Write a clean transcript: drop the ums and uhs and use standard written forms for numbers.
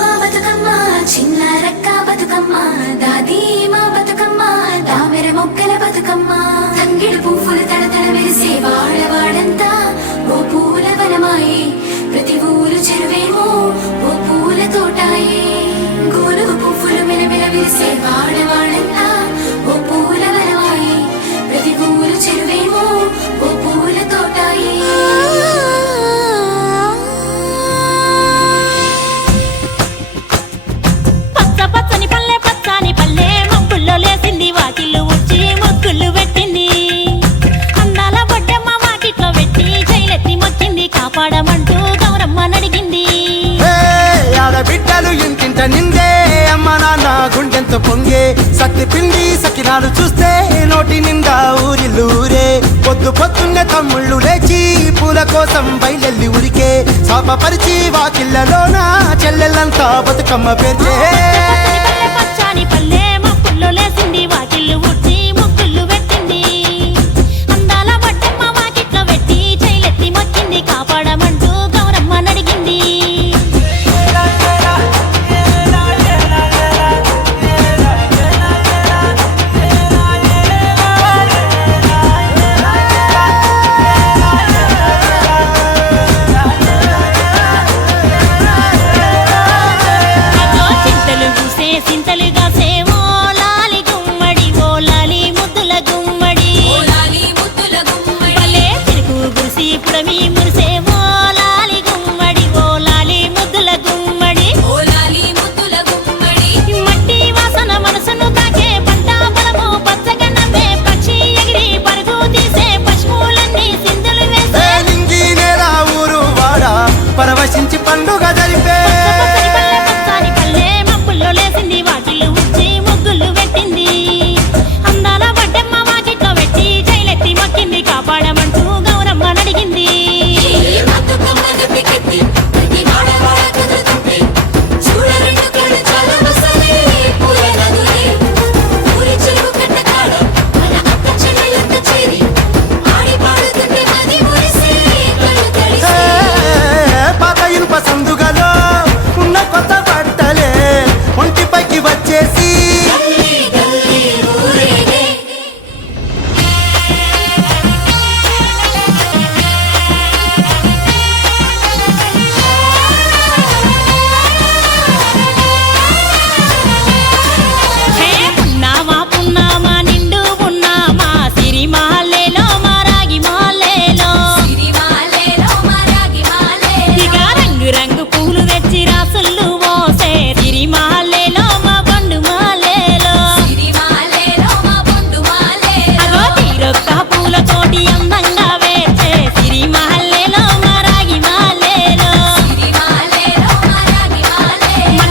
మా బతుకమ్మ చిన్న రక్క బతుకమ్మ దాది మా బతుకమ్మ దామెర మొక్కల బతుకమ్మ తంగిడు పువ్వులు తడతడ మెరిసే వాడవాడంతా ఓ పూల వనమాయే ప్రతి ఊరు చెరువేమో ఓ పూల తోటాయే గోనుగు పువ్వులు మెలమెల విరిసే వాడవాడంతా ఓ పూల వనమాయే ప్రతి ఊరు చెరువేమో ఓ పూల తోటాయే కాపాడమంటూ గౌరమ్మ నడిగింది. ఆడబిడ్డలు ఇంటింట నిందే అమ్మ నాన్న గుండెంత పొంగే సత్తి పిండి సకినాలు చూస్తే నోటి నిండా ఊరిల్లూరే పొద్దు పొద్దున్నే తమ్ముళ్ళు లేచి పూల కోసం బయలెల్లి ఉరికే శాపపరిచి వాకిళ్ళలోన చెల్లెళ్ళంతా బతుకమ్మ పేర్చే